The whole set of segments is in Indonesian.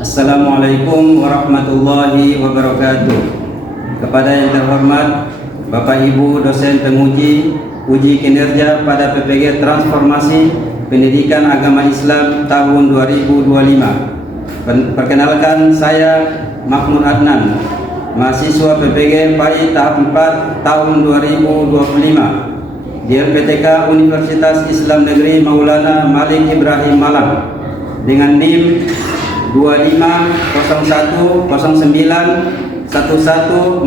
Assalamualaikum warahmatullahi wabarakatuh. Kepada yang terhormat Bapak Ibu dosen penguji uji kinerja pada PPG Transformasi Pendidikan Agama Islam tahun 2025. Perkenalkan, saya Mahmud Adnan, mahasiswa PPG PAI tahap 4 tahun 2025 di LPTK Universitas Islam Negeri Maulana Malik Ibrahim Malang dengan NIM 250109114747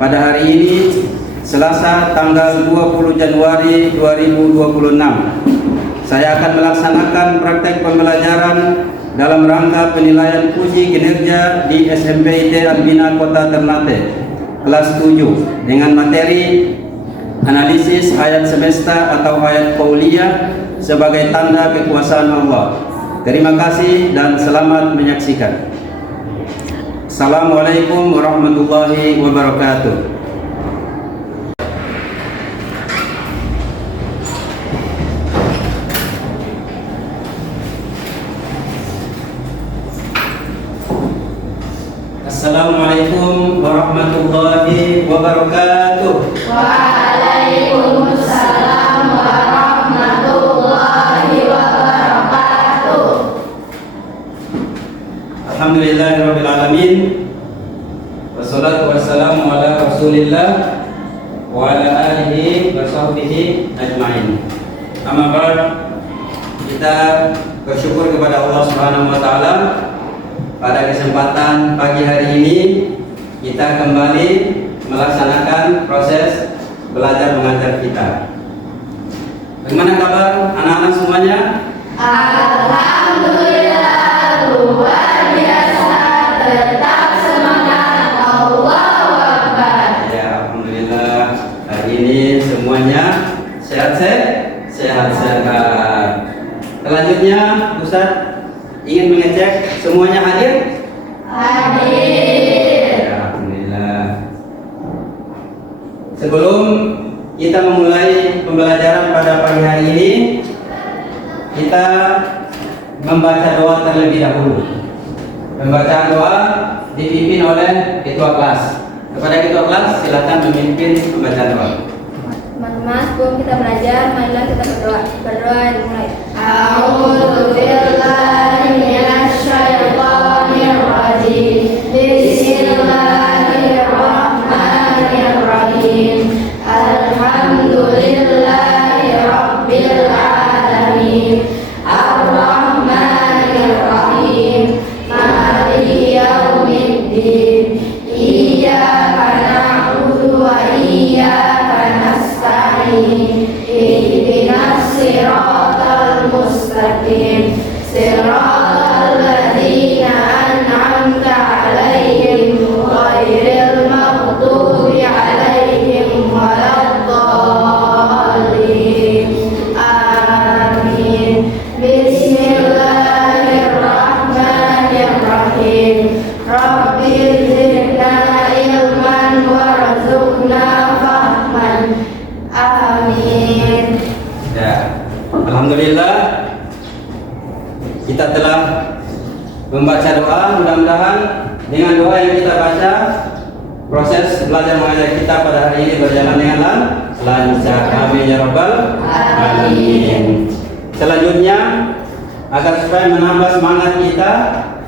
pada hari ini Selasa tanggal 20 Januari 2026. Saya akan melaksanakan praktek pembelajaran dalam rangka penilaian uji kinerja di SMP IT Albina Kota Ternate kelas 7 dengan materi analisis ayat semesta atau ayat qauliyah sebagai tanda kekuasaan Allah. Terima kasih dan selamat menyaksikan. Assalamualaikum warahmatullahi wabarakatuh. Assalamualaikum warahmatullahi wabarakatuh. Waalaikumsalam warahmatullahi wabarakatuh. Alhamdulillahirabbil alamin. Wassalatu wassalamu ala Rasulillah wa ala alihi wa sahbihi ajmain. Amma ba'd, kita bersyukur kepada Allah Subhanahu wa taala. Pada kesempatan pagi hari ini kita kembali melaksanakan proses belajar mengajar kita. Bagaimana kabar anak-anak semuanya? Alhamdulillah, luar biasa, tetap semangat, Allahu Akbar. Ya, alhamdulillah hari ini semuanya sehat-sehat. Selanjutnya Ustaz ingin mengecek semuanya hadir? Hadir. Ya, alhamdulillah. Sebelum kita memulai pembelajaran pada pagi hari ini, kita membaca doa terlebih dahulu. Pembacaan doa dipimpin oleh ketua kelas. Kepada ketua kelas silakan memimpin pembacaan doa. Teman-teman, sebelum kita belajar, marilah kita berdoa. Berdoa dimulai. A'udzubillahi minasyaitonir rajim. Bismillahirrahmanirrahim. Alhamdulillahi rabbil alamin. Ar-Rahmanir-Rahim. Maliki yaumiddin. Iyyaka na'budu wa iyyaka nasta'in. Ihdinas siratal mustaqim. Siratal ladzina an'amta 'alaihim ghairil maghdubi 'alaihim waladdallin. Amin. Bismillahirrahmanirrahim. Rabbi zidna ilman warzuqna fahman. Amin. Ya, alhamdulillah kita telah membaca doa. Mudah-mudahan dengan doa yang kita baca, proses belajar mengajar kita pada hari ini berjalan dengan lancar. Amin ya rabbal alamin. Selanjutnya, agar supaya menambah semangat kita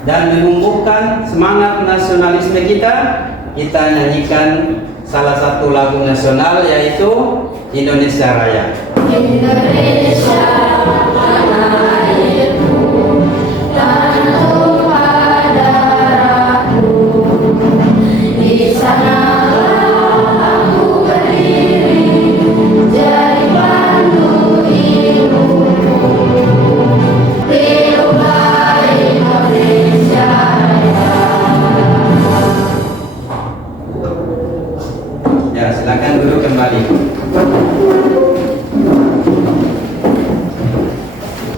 dan menumbuhkan semangat nasionalisme kita nyanyikan salah satu lagu nasional, yaitu Indonesia Raya. Indonesia tanah airku, tanah tumpah darahku. Di sanalah aku berdiri, jadi pandu hidupku. Hidup Indonesia Raya. Ya, silakan duduk kembali.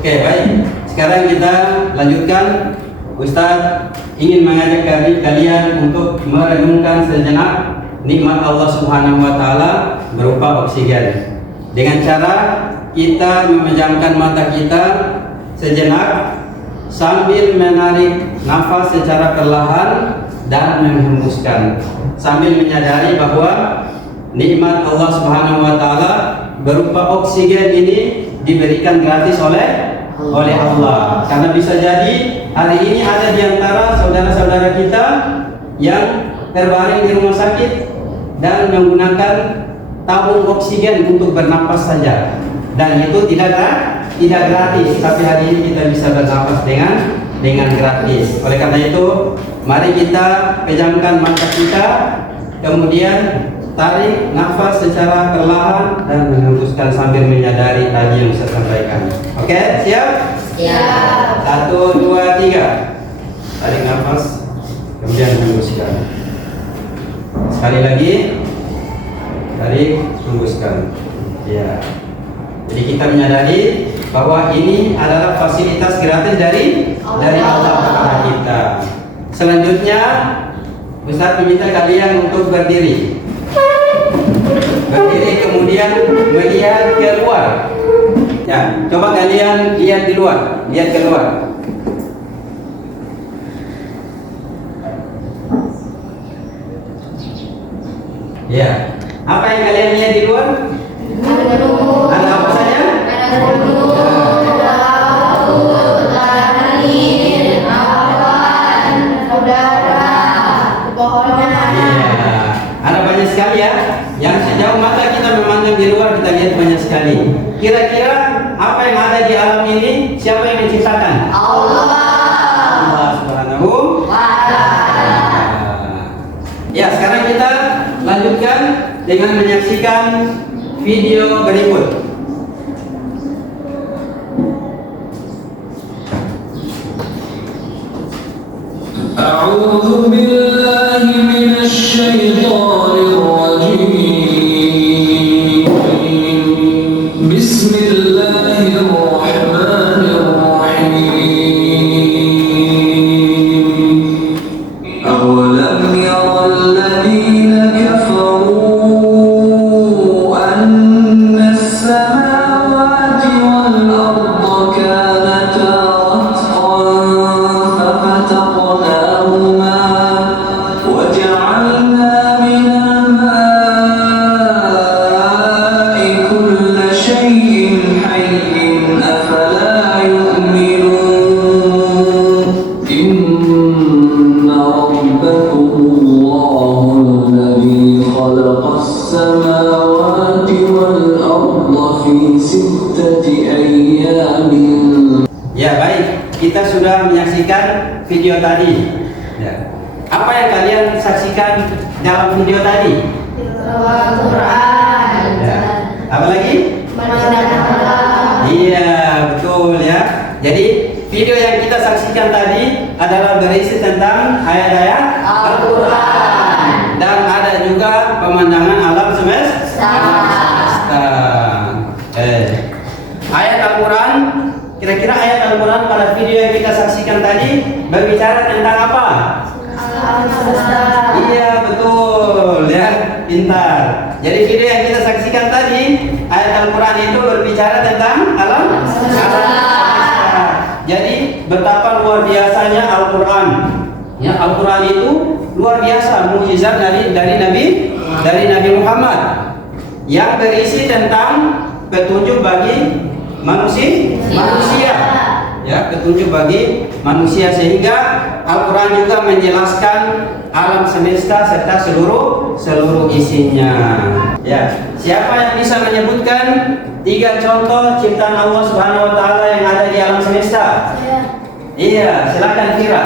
Oke, baik. Sekarang kita lanjutkan. Ustadz ingin mengajak kalian untuk merenungkan sejenak nikmat Allah Subhanahu wa taala berupa oksigen. Dengan cara kita memejamkan mata kita sejenak sambil menarik nafas secara perlahan dan menghembuskan, sambil menyadari bahwa nikmat Allah Subhanahu wa taala berupa oksigen ini diberikan gratis oleh Allah. Karena bisa jadi hari ini ada di antara saudara-saudara kita yang terbaring di rumah sakit dan menggunakan tabung oksigen untuk bernapas saja, dan itu tidak gratis, tapi hari ini kita bisa bernapas dengan gratis. Oleh karena itu, mari kita pejamkan mata kita, kemudian tarik nafas secara perlahan dan menghembuskan sambil menyadari tadi yang saya sampaikan. Oke, siap? Siap. 1, 2, 3. Tarik nafas, kemudian hembuskan. Sekali lagi, tarik, hembuskan. Ya. Jadi kita menyadari bahwa ini adalah fasilitas gratis dari Allah kepada kita. Selanjutnya, Ustaz meminta kalian untuk berdiri. Berdiri kemudian melihat keluar. Ya, coba kalian lihat di luar, lihat keluar. Ya, apa yang kalian lihat di luar? Ada apa saja? Ada gunung, ada laut, langit, awan, udara, pepohonan. Iya, ada banyak sekali ya. Yang sejauh mata kita memandang di luar, kita lihat banyak sekali. Kira-kira apa yang ada di alam ini? Siapa yang menciptakan? Allah Subhanahu wa ta'ala. Ya, sekarang kita lanjutkan dengan menyaksikan video berikut. أعوذ بالله من الشيطان الرجيم بسم الله الرحمن الرحيم أولم ير الذين كفروا أن السماوات والأرض كانتا رتقا ففتقناهما وجعلنا من الماء كل شيء حي أفلا يؤمنون إن ربكم الله الذي خلق السماوات والأرض في 6 أيام. Ya, baik. Kita sudah menyaksikan video tadi. Ya. Apa yang kalian saksikan dalam video tadi? Al-Quran. Ya. Apa lagi? Pemandangan alam. Iya, betul ya. Jadi video yang kita saksikan tadi adalah berisi tentang ayat-ayat Al-Quran, dan ada juga pemandangan alam semesta. Ayat Al-Quran, kira-kira ayat Al-Quran pada video yang kita saksikan tadi berbicara tentang apa? Alam semesta. Iya, betul ya, pintar. Jadi video yang kita saksikan tadi, ayat Al-Quran itu berbicara tentang alam semesta. Jadi betapa luar biasanya Al-Quran. Ya, Al-Quran itu luar biasa, mukjizat dari Nabi Muhammad yang berisi tentang petunjuk bagi manusia. Ya, petunjuk bagi manusia, sehingga Al-Quran juga menjelaskan alam semesta serta seluruh isinya. Ya, siapa yang bisa menyebutkan 3 contoh ciptaan Allah Subhanahu wa taala yang ada di alam semesta? Iya, silakan Fira.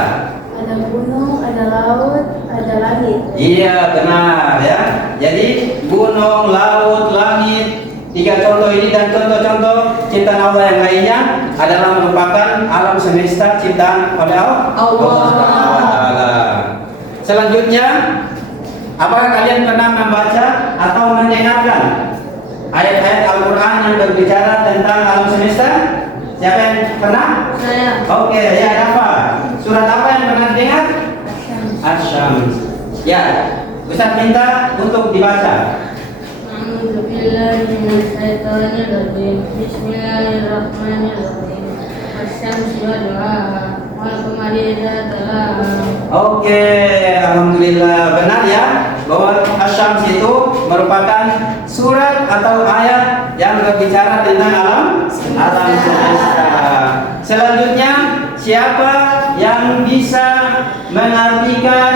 Ada gunung, ada laut, ada langit. Iya, benar ya. Jadi gunung, laut, langit, 3 contoh ini dan contoh-contoh ciptaan Allah yang lainnya adalah merupakan alam semesta ciptaan oleh Allah Subhanahu wa taala. Selanjutnya, apakah kalian pernah membaca atau mendengarkan ayat-ayat Al-Quran yang berbicara tentang alam semesta? Siapa yang pernah? Saya. Oke, ya, apa? Surat apa yang pernah dengar? Asy-Syams. Ya, Ustaz minta untuk dibaca. A'udzu billahi minasyaitonir rajim. Bismillahirrahmanirrahim. Wasyamsi wa duhaha wal qamari idza talaha. Oke, alhamdulillah benar ya bahwa Asy-Syams itu merupakan surat atau ayat yang berbicara tentang alam semesta. Selanjutnya, siapa yang bisa mengartikan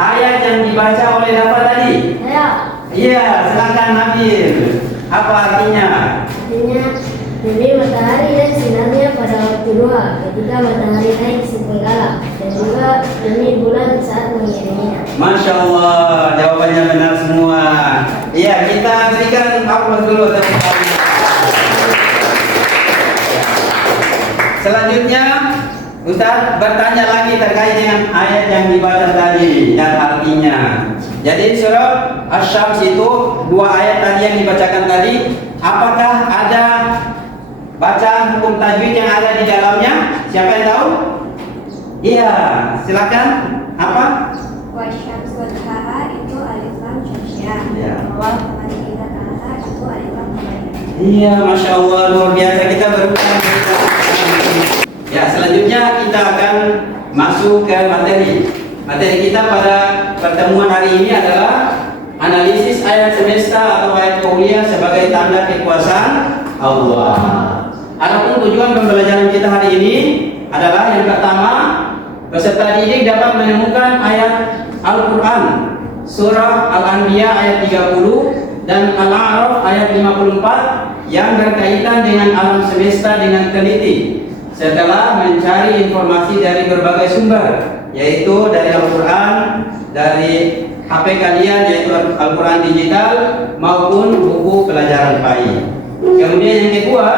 ayat yang dibaca oleh Dafa tadi? Ayo. Iya, silakan Nabil. Apa artinya? Artinya demi matahari dan sinarnya pada waktu duha ketika matahari naik sepenggalah, dan juga demi bulan saat mengiriminya. Masya Allah, jawabannya benar semua. Iya, kita berikan aplaus dulu. Selanjutnya, Ustaz bertanya lagi terkait dengan ayat yang dibaca tadi dan artinya. Jadi surah Asy-Syams itu dua ayat tadi yang dibacakan tadi, apakah ada bacaan hukum tajwid yang ada di dalamnya? Siapa yang tahu? Iya, silakan. Apa? Wasyamsi wa duhaha itu alif lam syamsiyah. Ya. Wal qamari idza talaha itu alif lam qamariyah. Iya, Masya Allah, luar biasa. Kita berulang. Ya, selanjutnya kita akan masuk ke materi. Materi kita pada pertemuan hari ini adalah analisis ayat semesta atau ayat qauliyah sebagai tanda kekuasaan Allah. Adapun tujuan pembelajaran kita hari ini adalah yang pertama, peserta didik dapat menemukan ayat Al-Quran surah Al-Anbiya ayat 30 dan Al-A'raf ayat 54 yang berkaitan dengan alam semesta dengan teliti setelah mencari informasi dari berbagai sumber, yaitu dari Al-Quran, dari HP kalian yaitu Al-Quran digital maupun buku pelajaran PAI. Kemudian yang kedua,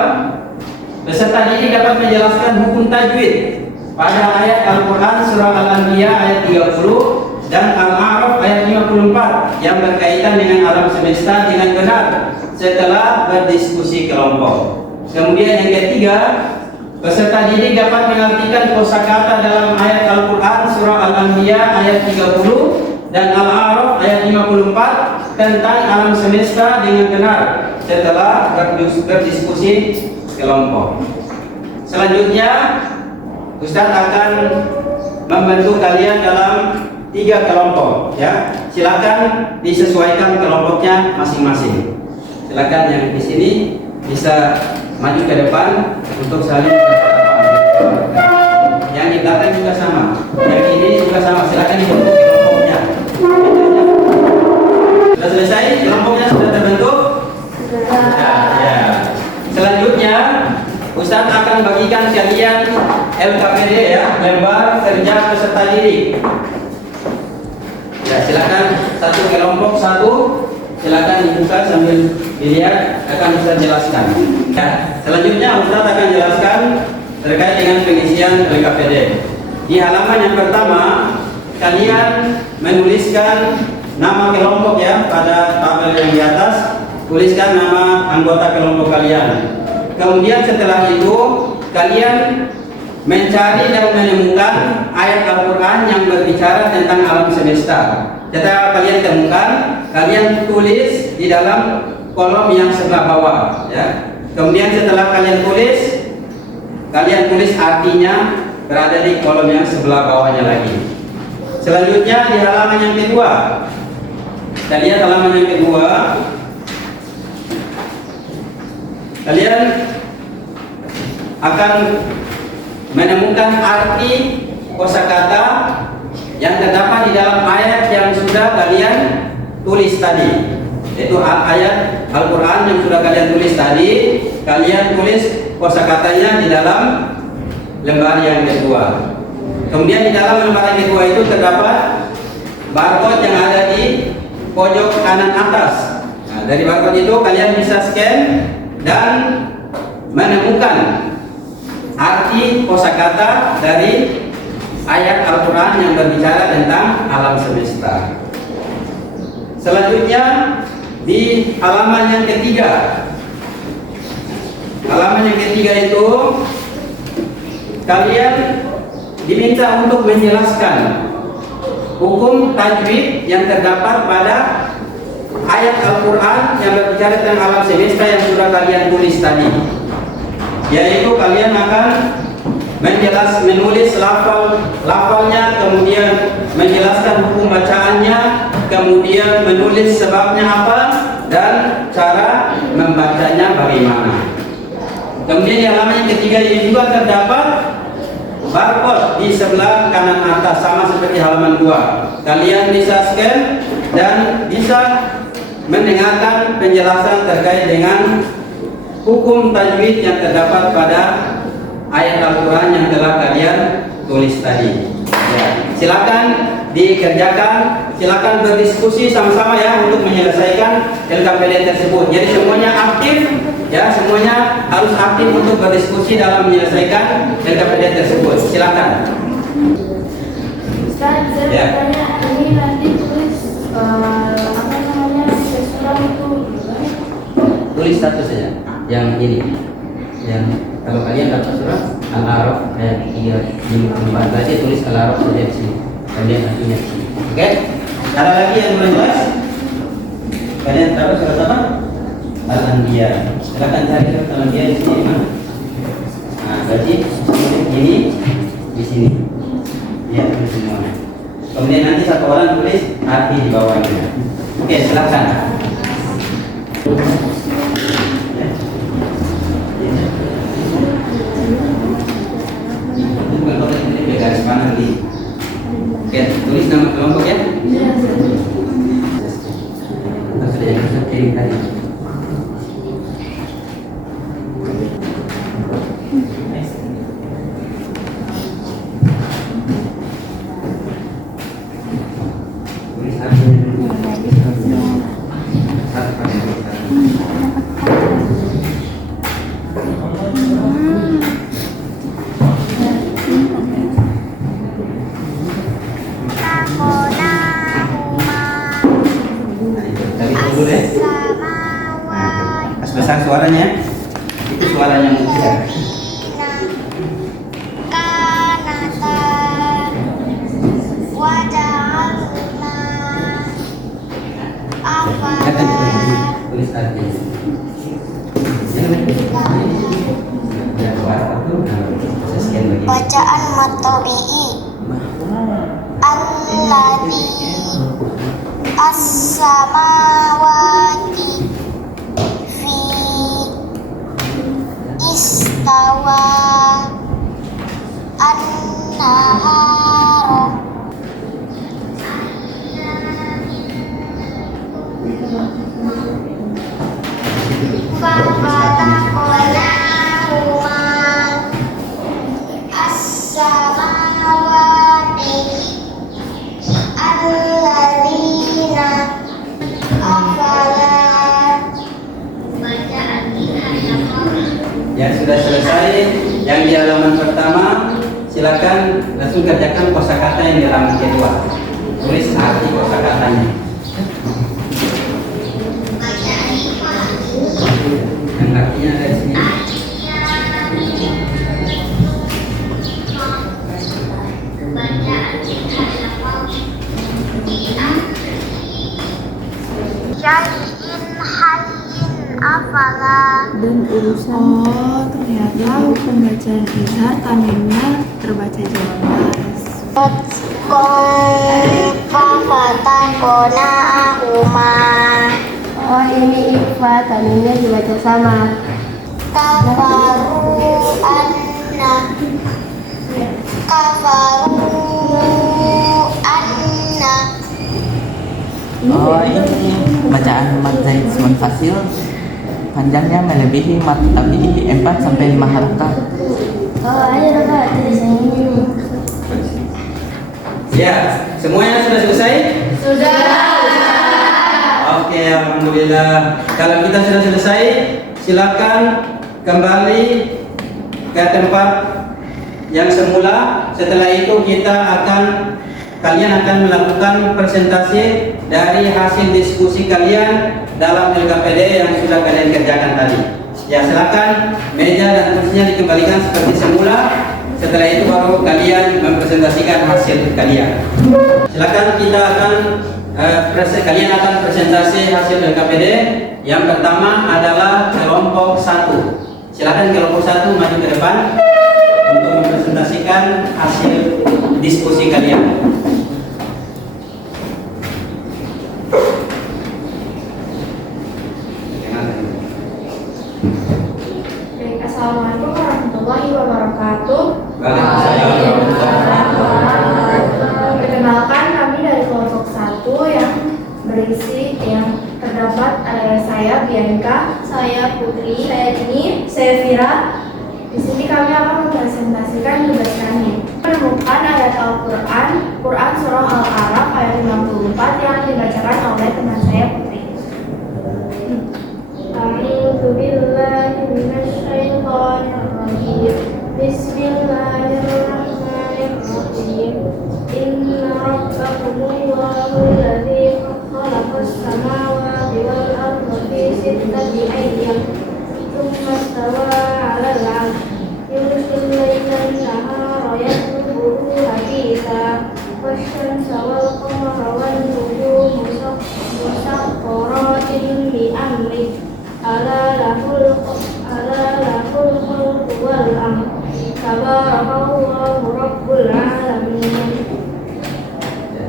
peserta didik dapat menjelaskan hukum tajwid pada ayat Al-Quran surah Al-Anbiya ayat 30 dan Al-A'raf ayat 54 yang berkaitan dengan alam semesta dengan benar setelah berdiskusi kelompok. Kemudian yang ketiga, peserta didik dapat mengartikan kosakata dalam ayat Al-Quran surah Al-Anbiya ayat 30 dan Al-A'raf ayat 54 tentang alam semesta dengan benar setelah berdiskusi kelompok. Selanjutnya, Ustaz akan membantu kalian dalam 3 kelompok, ya. Silakan disesuaikan kelompoknya masing-masing. Silakan yang di sini bisa maju ke depan untuk saling berhadapan. Yang di belakang juga sama, yang ini juga sama. Silakan dibentuk kelompoknya. Sudah selesai? Kelompoknya sudah terbentuk? Ya. Selanjutnya, Ustaz akan bagikan kalian LKPD, ya, lembar kerja peserta didik. Ya, silakan satu kelompok satu. Silakan dibuka sambil dilihat, akan Ustaz jelaskan. Ya, selanjutnya Ustaz akan jelaskan terkait dengan pengisian LKPD. Di halaman yang pertama, kalian menuliskan nama kelompok, ya, pada tabel yang di atas. Tuliskan nama anggota kelompok kalian. Kemudian setelah itu kalian mencari dan menemukan ayat Al-Quran yang berbicara tentang alam semesta. Setelah kalian temukan, kalian tulis di dalam kolom yang sebelah bawah, ya. Kemudian setelah kalian tulis artinya berada di kolom yang sebelah bawahnya lagi. Selanjutnya di halaman yang kedua, kita lihat halaman yang kedua. Kalian akan menemukan arti kosakata yang terdapat di dalam ayat yang sudah kalian tulis tadi, yaitu ayat Al-Quran yang sudah kalian tulis tadi. Kalian tulis kosakatanya di dalam lembar yang kedua. Kemudian di dalam lembar yang kedua itu terdapat barcode yang ada di pojok kanan atas. Nah, dari barcode itu kalian bisa scan dan menemukan arti kosakata dari ayat Al-Quran yang berbicara tentang alam semesta. Selanjutnya di halaman yang ketiga. Halaman yang ketiga itu kalian diminta untuk menjelaskan hukum tajwid yang terdapat pada ayat Al-Quran yang berbicara tentang alam semesta yang sudah kalian tulis tadi. yaitu kalian akan menulis lafalnya, kemudian menjelaskan hukum bacaannya, kemudian menulis sebabnya apa dan cara membacanya bagaimana. Kemudian di halaman yang ketiga ini juga terdapat barcode di sebelah kanan atas, sama seperti halaman 2. Kalian bisa scan dan bisa mendengarkan penjelasan terkait dengan hukum tajwid yang terdapat pada ayat Al-Quran yang telah kalian tulis tadi. Ya, silakan dikerjakan, silakan berdiskusi sama-sama ya untuk menyelesaikan LKPD tersebut. Jadi semuanya aktif ya, semuanya harus aktif untuk berdiskusi dalam menyelesaikan LKPD tersebut. Silakan. Ustaz, saya Ya. bertanya, ini nanti tulis sesuatu itu gimana? Tulis satu saja, yang ini, yang kalau kalian dapat surat Al-A'raf ayat 354 tadi, tulis Al-A'raf saja di sini, kemudian artinya di sini. Oke? Ada lagi yang belum jelas? Kalian taruh surat apa? Al-Anbiya. Silakan cari surat Al-Anbiya di sini mana? Nah, berarti ini di sini. Ya, tulis semua. Kemudian nanti satu orang tulis arti di bawahnya. Oke, silakan. Garis mana lagi? Oke, tulis nama kelompok ya. Atau sudah yang kita kirim tadi. Tulis artinya dulu. Satu pakai besar suaranya, itu suaranya besar. Tulis artinya. Bacaan matobi'i alladhi as-samawati fi istawa an-nahara fafataqnahuma as-samawati alladzina afala. Ya, sudah selesai yang di halaman pertama. Silakan langsung kerjakan kosakata yang di halaman kedua. Tulis arti kosakatanya. Yang artinya ada di sini. Syai'in hayyin afala. Dan urusan ternyata pembacaan izhar tanwinnya terbaca jelas. Fafataqnahuma. Oh, ini ikhfa, tanwinnya dibaca sama. Kafaru anna. Oh, ini bacaan mad zaid munfasil panjangnya melebihi mad tabi'i 4 sampai 5 harokat. Oh, ayo Kak, tulis yang ini nih. Ya, semuanya sudah selesai? Sudah. Oke, alhamdulillah. Kalau kita sudah selesai, silakan kembali ke tempat yang semula. Setelah itu kalian akan melakukan presentasi dari hasil diskusi kalian dalam LKPD yang sudah kalian kerjakan tadi. Ya, silakan meja dan kursinya dikembalikan seperti semula. Setelah itu baru kalian mempresentasikan hasil kalian. Silakan kalian akan presentasi hasil LKPD. Yang pertama adalah kelompok 1. Silakan kelompok 1 maju ke depan untuk mempresentasikan hasil diskusi kalian. Baik, Assalamualaikum warahmatullahi wabarakatuh. Perkenalkan, kami dari kelompok 1 yang terdapat saya Bianca, saya Putri, saya Dini, saya Vira. Di sini kami akan mempresentasikan tugas kami. Menemukan ayat Al-Quran, Quran Surah Al-Araf ayat 54 yang dibacakan oleh teman saya Putri. A'udzu billahi minasyaitonir rajim. Bismillahirrahmanirrahim. Inna rabbakumullahu alladzi khalaqas samawati wal arda fi sittati ayyam tsumma istawa 'alal 'arsy yughshil laila an-nahara yatlubuhu haditha wasyamsa wal qamara wan nujuma musakhkharatin bi amrihi ala lahul khalqu wal amr tabarakallahu rabbul alamin.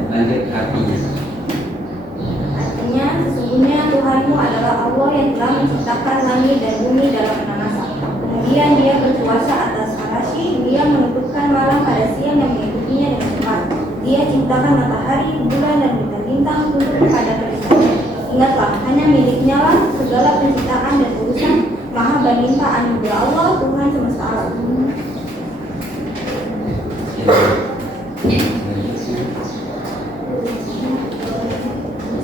Lanjut artinya. Artinya, sesungguhnya Tuhanmu adalah Allah yang telah menciptakan langit dan bumi dalam 6 masa. Kemudian Dia berkuasa atas arasy, Dia menutupkan malam pada siang yang mengikutinya dengan cepat. Dia ciptakan matahari, bulan dan bintang-bintang tunduk kepada perintahnya. Ingatlah, hanya miliknya lah segala penciptaan dan urusan. Maha berlimpah anugerah Allah, Tuhan semesta alam.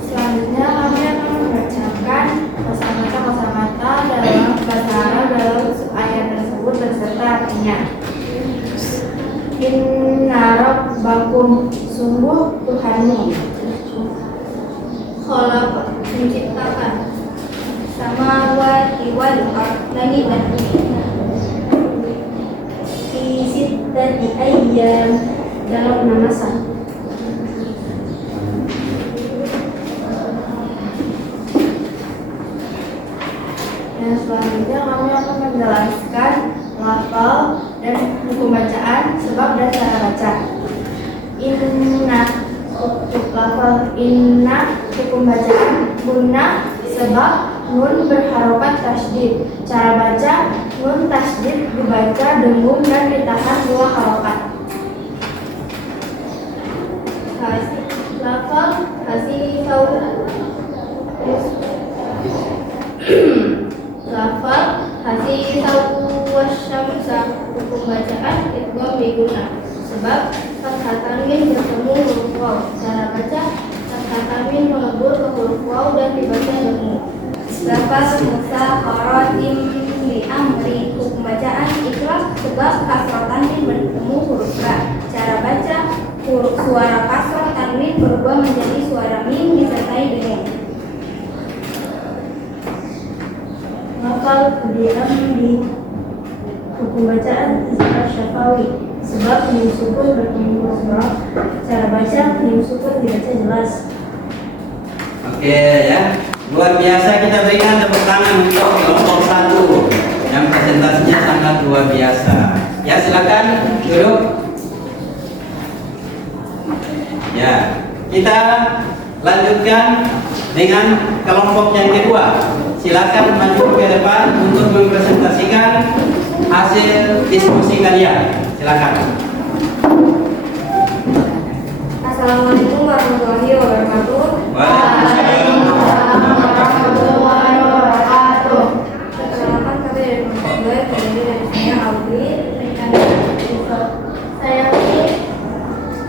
Selanjutnya kami akan membacakan kosakata dalam bahasa Arab dalam ayat tersebut beserta artinya. Inna rabbakum, sungguh Tuhanmu, khalaq, menciptakan, Samawati wal ard, langit dan bumi. fi sittati ayyam, dalam 6 masa. Dan selanjutnya kami akan menjelaskan lafal dan hukum bacaan, sebab dan cara baca. Inna, untuk lafal inna, hukum bacaan guna, sebab nun berharokat tasydid. Cara baca, nun tasydid dibaca dengung dan ditahan 2 harokat. Lafal kasih tahu lafal kasih tahu wasyamsa, hukum bacaan idgham biguna, sebab fathah tanwin bertemu huruf waw. Cara baca, fathah tanwin melebur ke huruf waw dan dibaca dengung. Lafal musakhkharatin bi amri, hukum bacaan ikhlas, sebab kasrah tanwin bertemu huruf ra. Cara baca, suara kasrah tanwin berubah menjadi suara mim disertai dengung. Lafal di hukum bacaan istilah syafawi, sebab mim sukun bertemu huruf ra. Cara baca, mim sukun dibaca jelas. Oke ya, luar biasa, kita berikan tepuk tangan untuk kelompok 1 yang presentasinya sangat luar biasa. Ya, silakan duduk. Ya, kita lanjutkan dengan kelompok yang kedua. Silakan maju ke depan untuk mempresentasikan hasil diskusi kalian. Silakan. Assalamualaikum warahmatullahi wabarakatuh. Warahmatullahi wabarakatuh. Perkenalkan, kami dari kelompok 2 yang terdiri dari saya Audrey, Saya ini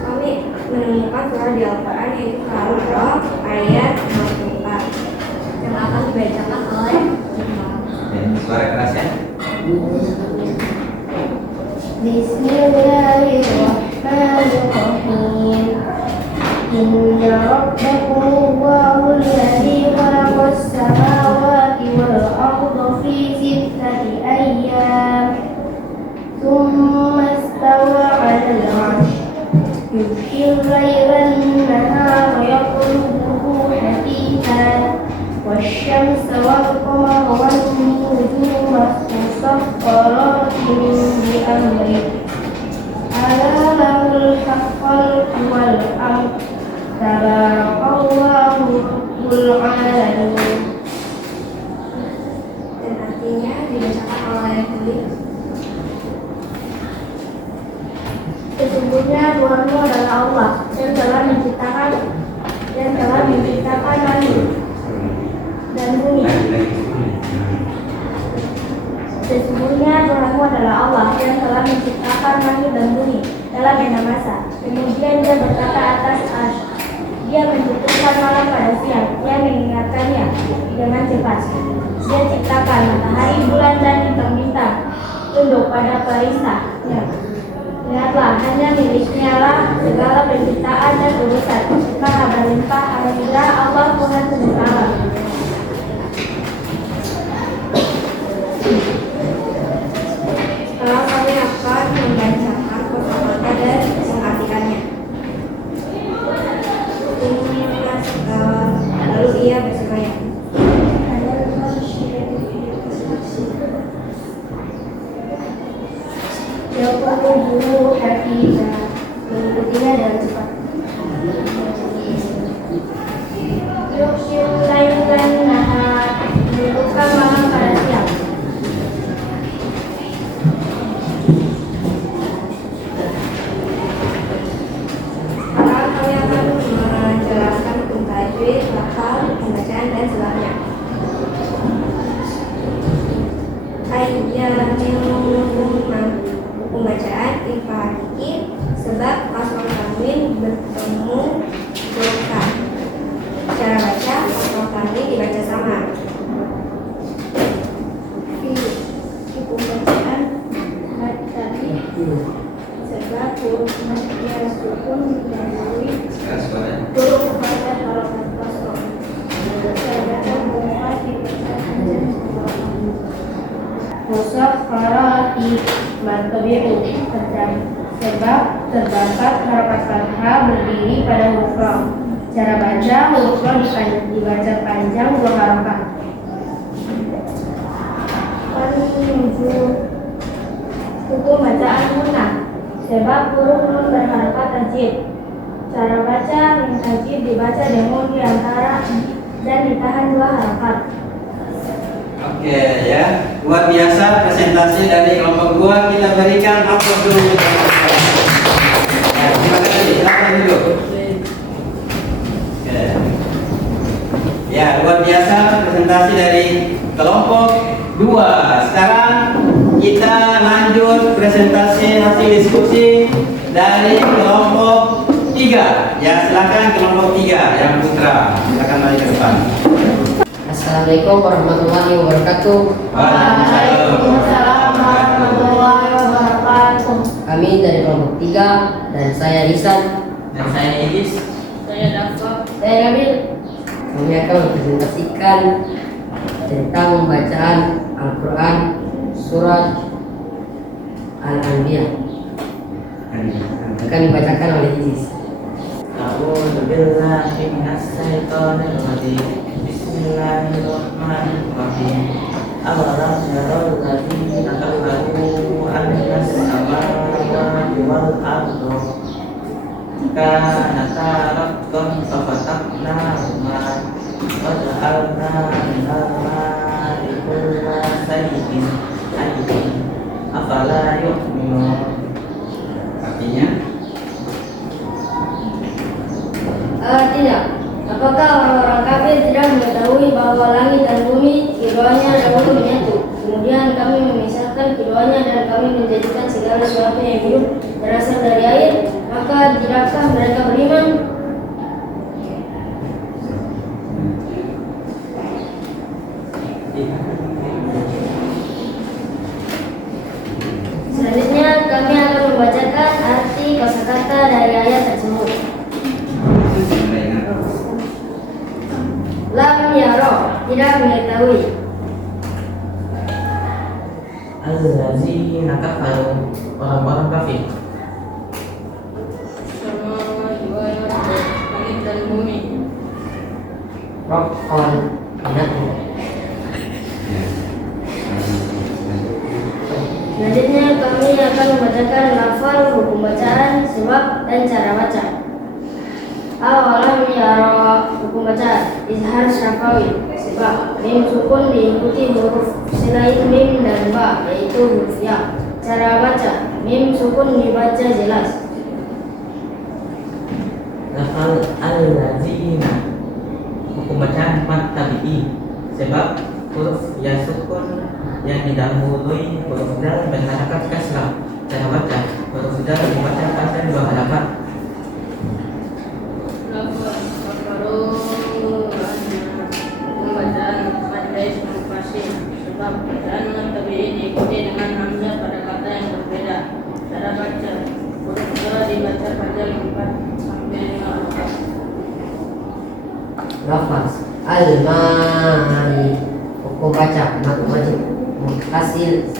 kami menemukan surah di Al-Quran yaitu Al-Araf ayat 54 yang akan dibacakan oleh Suara keras ya. Bismillahirrahmanirrahim. Inna rabbakumullahu alladzi khalaqas samawati wal arda fi sittati ayyam tsumma istawa 'alal 'arsy yughshil laila an-nahara yatlubuhu hasithan wasyamsa wal qamara wan nujuma والأرض تبارك الله رب العالمين. Dan artinya dibacakan oleh yang tulis. Sesungguhnya Tuhanmu adalah Allah yang telah menciptakan langit dan bumi. Sesungguhnya Tuhanmu adalah Allah yang telah menciptakan langit dan bumi dalam enam masa. Kemudian dia berkata atas arsy. Dia menciptakan malam pada siang. Dia mengingatkannya dengan cepat. Dia ciptakan matahari, bulan dan bintang-bintang tunduk pada perintahnya. Ingatlah, hanya miliknya lah segala penciptaan dan urusan. Maha berlimpah anugerah Allah Tuhan semesta. Sekarang kami akan membacakan kosakata dan mengartikannya. Lalu ia bersemayam. Yaqulu hafiza, mengikutinya dengan cepat. Yushil laylan nahar, menentukan malam pada siang. Sekarang kami akan menjelaskan hukum tajwid, lafal, pembacaan dan sebagainya. Hukum bacaan infariki sebab kasroh tanwin bertemu huruf. Cara baca kasroh tanwin dibaca sama. Hukum bacaan tadi sebab huruf matiya sukun didahului huruf pada harokat kasroh. Cara baca dibaca panjang musakharati martabi'u sebab terdapat harokat fathah berdiri pada huruf ro. Cara baca huruf ro dibaca panjang dua harokat. Hukum bacaan munah sebab huruf nun berharokat tajwid. Cara baca min tajwid dibaca demo di antara dan ditahan dua harokat. Oke ya, luar biasa presentasi dari kelompok 2. Kita berikan aplaus dulu. Ya, terima kasih. Silakan dulu. Oke. Ya, luar biasa presentasi dari kelompok 2. Sekarang kita lanjut presentasi hasil diskusi dari kelompok 3. Ya, silakan kelompok 3 yang putra. Silakan mari ke depan. Assalamualaikum warahmatullahi wabarakatuh. Waalaikumsalam warahmatullahi wabarakatuh. Kami dari kelompok 3 dan saya Risan. Dan saya Idris. Saya Dafa. Saya Kamil. Kami akan mempresentasikan tentang bacaan Al-Quran surat Al-Anbiya. Akan dibacakan oleh Idris. A'udzu billahi minasy syaithanir rajim. Bismillahirrahmanirrahim. Awalam yarau alladziina kafaru anna as-samawati wal arda kanata ratqan fafataqnahuma wa ja'alna minal ma'i kulla shay'in hayyin afala yu'minun. Artinya Tidak. Apakah orang-orang kafir tidak mengetahui bahwa langit dan bumi keduanya dahulu menyatu? Kemudian kami memisahkan keduanya dan kami menjadikan segala sesuatu yang hidup berasal dari air. Maka tidakkah mereka beriman? Selanjutnya kami akan membacakan arti kosakata dari ayat tersebut. Lam yaro, tidak mengetahui. alladzina kafaru, orang-orang kafir. Langit dan bumi. Rokon binatang. Selanjutnya kami akan membacakan lafal, hukum bacaan, sebab dan cara baca. Awalam yara hukum baca izhar syafawi sebab mim sukun diikuti huruf selain mim dan ba yaitu huruf ya. Cara baca mim sukun dibaca jelas. Lafal al-lazina hukum bacaan mat tabi'i sebab huruf ya sukun yang didahului huruf dal berharakat kasrah. Cara baca huruf dal dibaca pada dua harakat. Sebab bacaan mat tabi'i diikuti dengan hamzah pada kata yang berbeda. Cara baca huruf dal dibaca panjang 4 sampai 5 harakat. Lafaz al-mani hukum baca mat wajib mutasil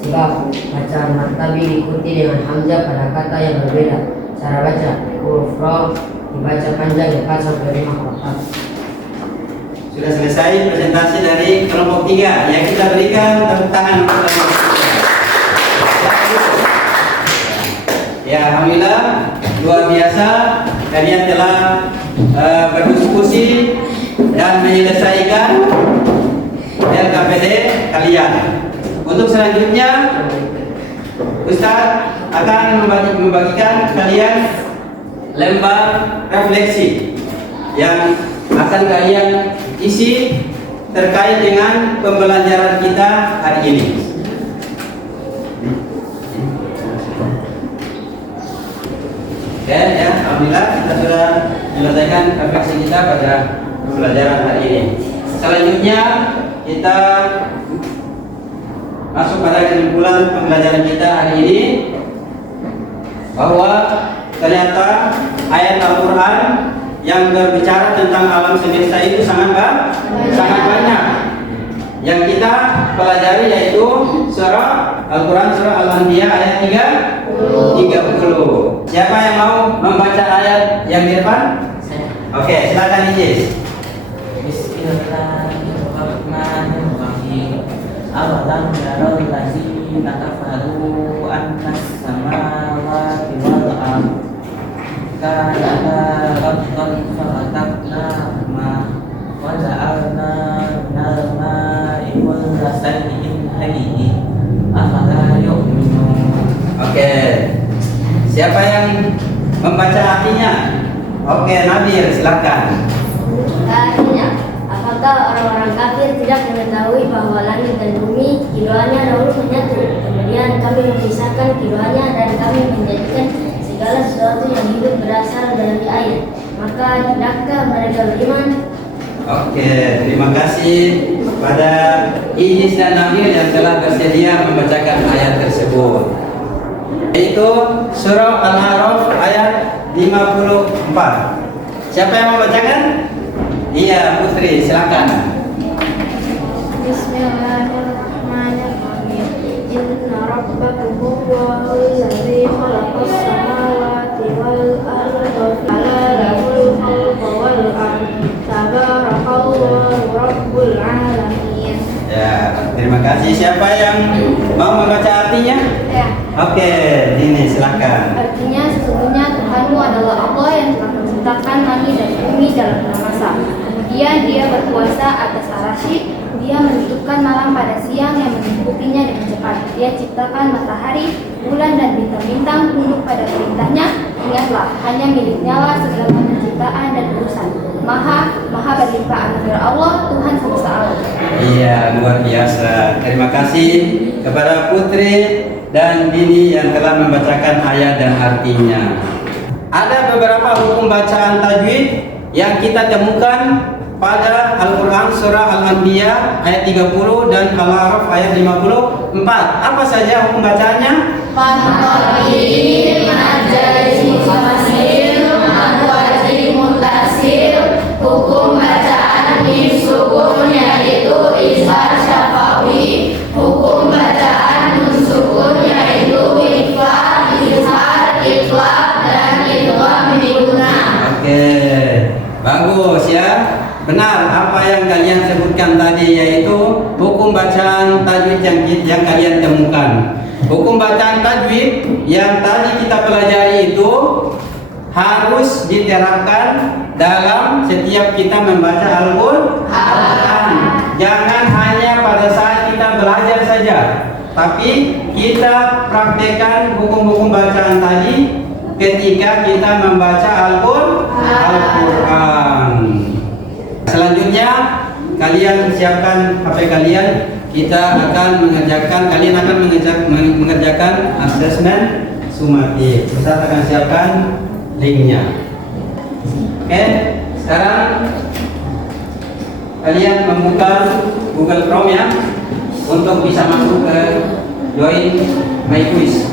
sebab bacaan mat tabi diikuti dengan hamzah pada kata yang berbeda. Cara baca huruf ra dibaca panjang 4 sampai 5 harakat. Sudah selesai presentasi dari kelompok 3 yang kita berikan tepuk tangan untuk kelompok 3. Ya, alhamdulillah luar biasa kalian telah berdiskusi dan menyelesaikan LKPD kalian. Untuk selanjutnya Ustaz akan membagikan kalian lembar refleksi yang akan kalian isi terkait dengan pembelajaran kita hari ini. Oke ya, alhamdulillah kita sudah menyelesaikan refleksi kita pada pembelajaran hari ini. Selanjutnya kita masuk pada kesimpulan pembelajaran kita hari ini, bahwa ternyata ayat Al-Quran yang berbicara tentang alam semesta itu sangat banyak. Yang kita pelajari yaitu surah Al-Quran surah Al-Anbiya ayat 30. Siapa yang mau membaca ayat yang di depan? Oke, silakan Isis. Bismillahirrahmanirrahim. Awalam yarau lazina kafaru annas samawati wal ardh kana rabban fataknahuma wa ja'alna minal ma'i kulla shay'in hayy afala yu'minun. Oke. Siapa yang membaca artinya? Oke, Nabil silakan. Artinya, apakah orang-orang kafir tidak mengetahui bahwa langit dan bumi keduanya dahulu menyatu, kemudian kami memisahkan keduanya dan kami menjadikan segala sesuatu yang hidup berasal dari air, maka tidakkah mereka beriman? Oke, terima kasih pada Isis dan Nabil yang telah bersedia membacakan ayat tersebut, yaitu surah Al-A'raf ayat 54. Siapa yang membacakan? Iya, Putri, silakan. Bismillahirrahmanirrahim. Inna rabbakum huwal ladzi khalaqas samawati wal arda fala lahul khalqu wal amru tabarakallahu rabbul alamin. Ya, terima kasih. Siapa yang mau membaca artinya? Ya. Oke, ini silakan. Artinya sesungguhnya Tuhanmu adalah Allah yang telah menciptakan langit dan bumi dalam 6 masa. Kemudian dia berkuasa atas arasy, dia menutupkan malam pada siang yang mengikutinya dengan cepat. Dia ciptakan matahari, bulan dan bintang-bintang tunduk pada perintahnya. Ingatlah, hanya miliknya lah segala penciptaan dan urusan. Maha berlimpah anugerah Allah, Tuhan semesta alam. Iya, luar biasa. Terima kasih kepada Putri dan Dini yang telah membacakan ayat dan artinya. Ada beberapa hukum bacaan tajwid yang kita temukan pada Al-Quran surah Al-Anbiya ayat 30 dan Al-A'raf ayat 54. Apa saja hukum bacaannya? Hukum bacaan mim sukun yaitu izhar syafawi. Hukum bacaan nun sukun yaitu ikhfa, izhar, ikhlas dan idgham biguna. Oke, bagus ya. Benar apa yang kalian sebutkan tadi, yaitu hukum bacaan tajwid yang kalian temukan. Hukum bacaan tajwid yang tadi kita pelajari itu harus diterapkan dalam setiap kita membaca Al-Quran. Jangan hanya pada saat kita belajar saja, tapi kita praktekkan hukum-hukum bacaan tadi ketika kita membaca Al-Quran. Selanjutnya kalian siapkan HP kalian. Kita akan mengerjakan, kalian akan mengerjakan asesmen sumatif. Ustaz akan siapkan linknya. Oke, sekarang kalian membuka Google Chrome ya, untuk bisa masuk ke Join My Quiz.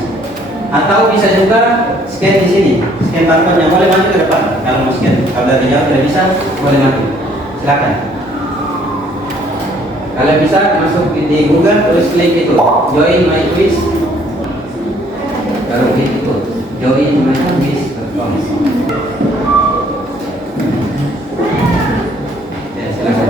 Atau bisa juga scan di sini, scan barcode-nya. Boleh maju ke depan kalau mau scan. Kalau dari jauh tidak bisa, boleh maju. Silakan. Kalian bisa masuk di Google, terus klik itu Join My Quiz. Baru klik itu joinmyquiz.com. Ya, silakan.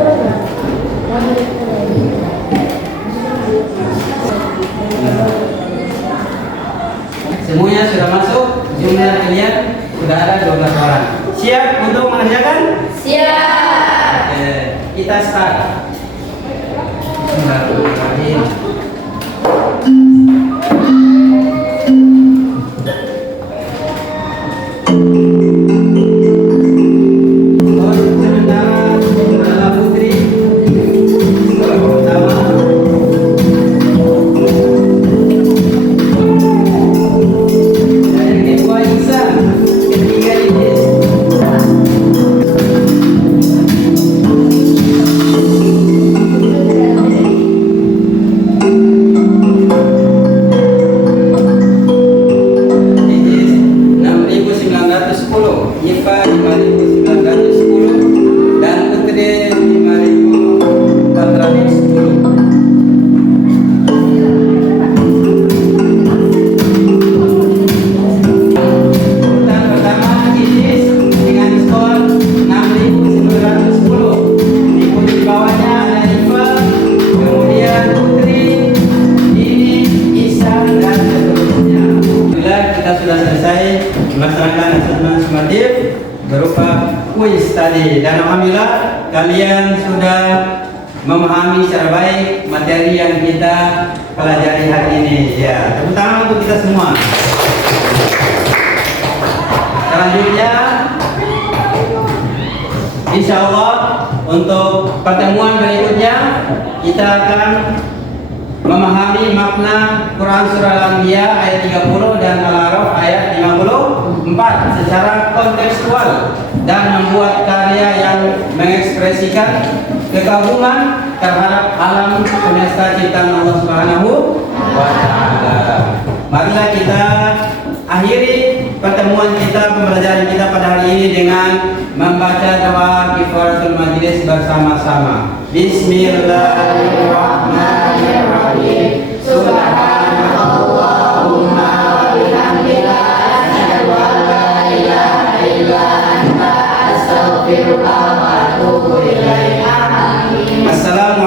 Semuanya sudah masuk, jumlah kalian sudah ada 12 orang. Siap untuk mengerjakan? Siap. Oke, kita start. Bismillahirrahmanirrahim. Berupa kuis tadi, dan alhamdulillah kalian sudah memahami secara baik materi yang kita pelajari hari ini. Ya, tepuk tangan untuk kita semua. Selanjutnya, insya Allah untuk pertemuan berikutnya kita akan memahami makna Quran Surah Al-Anbiya ayat 30 dan Al-A'raf ayat 54 secara kontekstual, dan membuat karya yang mengekspresikan kekaguman terhadap alam semesta ciptaan Allah Subhanahu wa Ta'ala. Marilah kita akhiri pertemuan kita, pembelajaran kita pada hari ini dengan membaca doa kifaratul majlis bersama-sama. Bismillahirrahmanirrahim. Subhanallahumma wa bihamdika asyhadu an la ilaha illa anta astaghfiruka wa atubu ilaik. Assalamualaikum